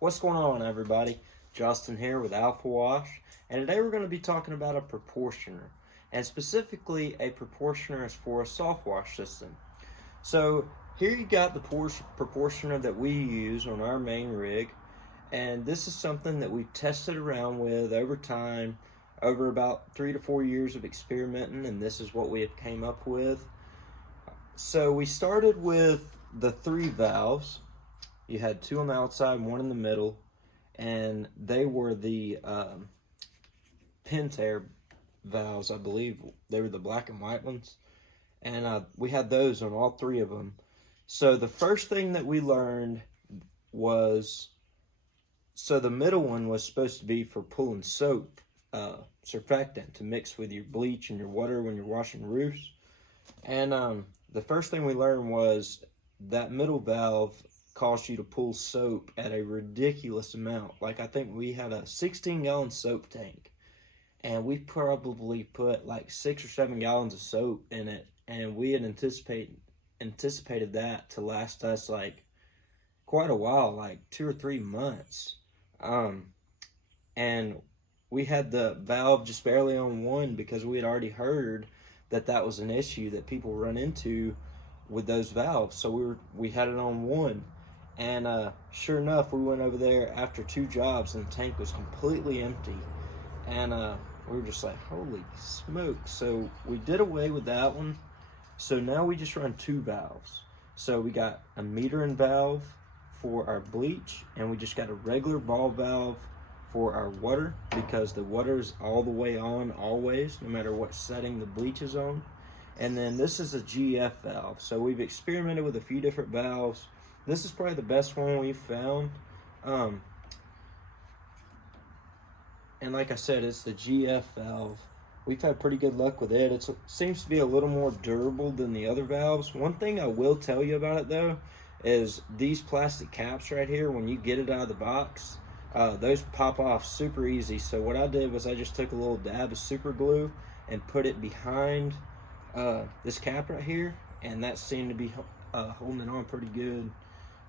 What's going on, everybody? Justin here with SoftWash, and today we're going to be talking about a proportioner, and specifically a proportioner is for a SoftWash system. So here you got the proportioner that we use on our main rig, and this is something that we've tested around with over time, over about 3 to 4 years of experimenting, and this is what we have came up with. So we started with the 3 valves. You had 2 on the outside, 1 in the middle, and they were the Pentair valves, I believe. They were the black and white ones, and we had those on all 3 of them. So the first thing that we learned was, so the middle one was supposed to be for pulling soap, surfactant to mix with your bleach and your water when you're washing roofs. And the first thing we learned was that middle valve caused you to pull soap at a ridiculous amount. Like, I think we had a 16-gallon soap tank, and we probably put like 6 or 7 gallons of soap in it, and we had anticipated that to last us like quite a while, like 2 or 3 months. And we had the valve just barely on 1 because we had already heard that that was an issue that people run into with those valves. So we had it on 1. And sure enough, we went over there after 2 jobs and the tank was completely empty. And we were just like, holy smoke. So we did away with that one. So now we just run 2 valves. So we got a metering valve for our bleach, and we just got a regular ball valve for our water, because the water is all the way on always, no matter what setting the bleach is on. And then this is a GF valve. So we've experimented with a few different valves. This is probably the best one we've found. And like I said, it's the GF valve. We've had pretty good luck with it. It seems to be a little more durable than the other valves. One thing I will tell you about it though is these plastic caps right here, when you get it out of the box, those pop off super easy. So what I did was I just took a little dab of super glue and put it behind this cap right here, and that seemed to be holding it on pretty good.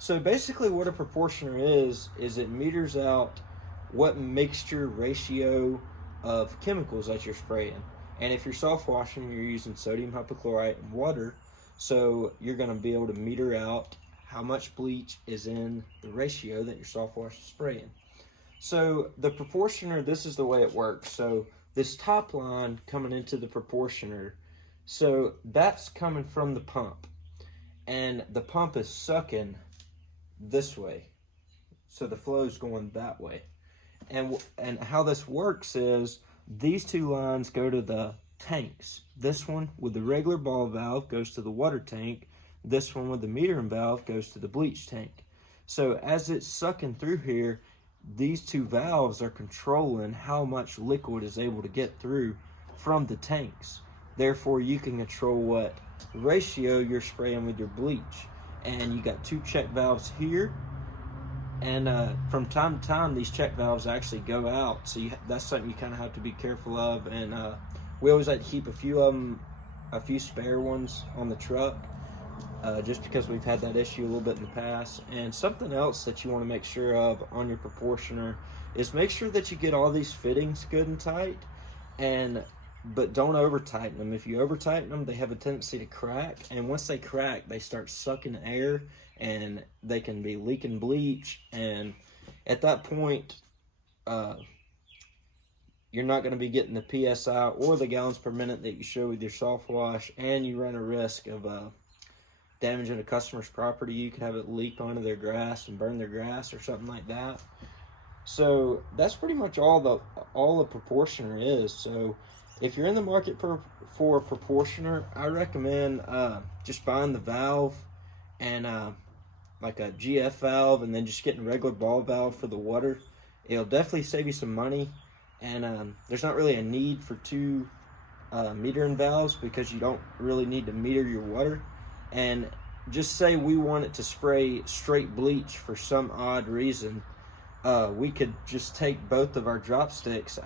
So basically what a proportioner is it meters out what mixture ratio of chemicals that you're spraying. And if you're soft washing, you're using sodium hypochlorite and water, so you're going to be able to meter out how much bleach is in the ratio that your soft wash is spraying. So the proportioner, this is the way it works. So this top line coming into the proportioner, so that's coming from the pump, and the pump is sucking this way, so the flow is going that way. And how this works is these 2 lines go to the tanks. This one with the regular ball valve goes to the water tank. This one with the metering valve goes to the bleach tank. So as it's sucking through here, these 2 valves are controlling how much liquid is able to get through from the tanks. Therefore, you can control what ratio you're spraying with your bleach. And you got 2 check valves here, and from time to time these check valves actually go out, so that's something you kind of have to be careful of. And we always like to keep a few of them, a few spare ones on the truck, just because we've had that issue a little bit in the past. And something else that you want to make sure of on your proportioner is make sure that you get all these fittings good and tight, but don't over tighten them. If you over tighten them, they have a tendency to crack, and once they crack, they start sucking air, and they can be leaking bleach. And at that point, you're not going to be getting the PSI or the gallons per minute that you show with your soft wash, and you run a risk of damaging a customer's property. You could have it leak onto their grass and burn their grass or something like that. So that's pretty much all the proportioner is. So if you're in the market for a proportioner, I recommend just buying the valve, and like a GF valve, and then just getting a regular ball valve for the water. It'll definitely save you some money, and there's not really a need for 2 metering valves, because you don't really need to meter your water. And just say we want it to spray straight bleach for some odd reason, we could just take both of our drop sticks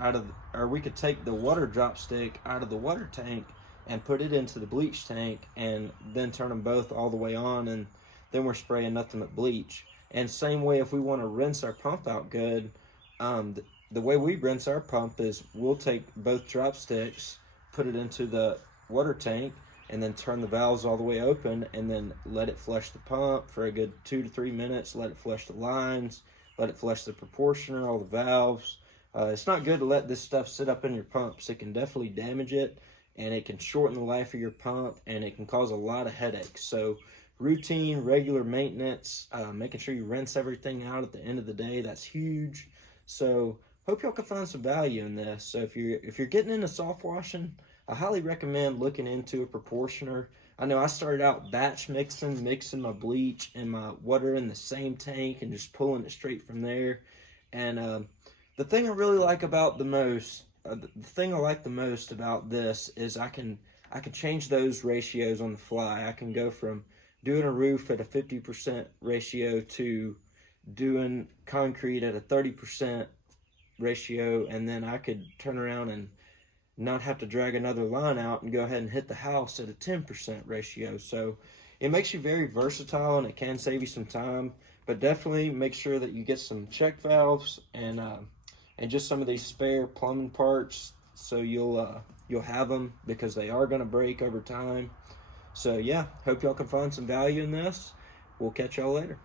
or we could take the water drop stick out of the water tank and put it into the bleach tank, and then turn them both all the way on, and then we're spraying nothing but bleach. And same way, if we want to rinse our pump out good, the way we rinse our pump is we'll take both drop sticks, put it into the water tank, and then turn the valves all the way open, and then let it flush the pump for a good 2 to 3 minutes. Let it flush the lines, let it flush the proportioner, all the valves. It's not good to let this stuff sit up in your pumps. It can definitely damage it, and it can shorten the life of your pump, and it can cause a lot of headaches. So routine, regular maintenance, making sure you rinse everything out at the end of the day, that's huge. So hope y'all can find some value in this. So if you're getting into soft washing, I highly recommend looking into a proportioner. I know I started out batch mixing my bleach and my water in the same tank and just pulling it straight from there. And the thing I really like about the thing I like the most about this is I can change those ratios on the fly. I can go from doing a roof at a 50% ratio to doing concrete at a 30% ratio, and then I could turn around and not have to drag another line out and go ahead and hit the house at a 10% ratio. So it makes you very versatile, and it can save you some time, but definitely make sure that you get some check valves and just some of these spare plumbing parts, so you'll have them, because they are going to break over time. So yeah, hope y'all can find some value in this. We'll catch y'all later.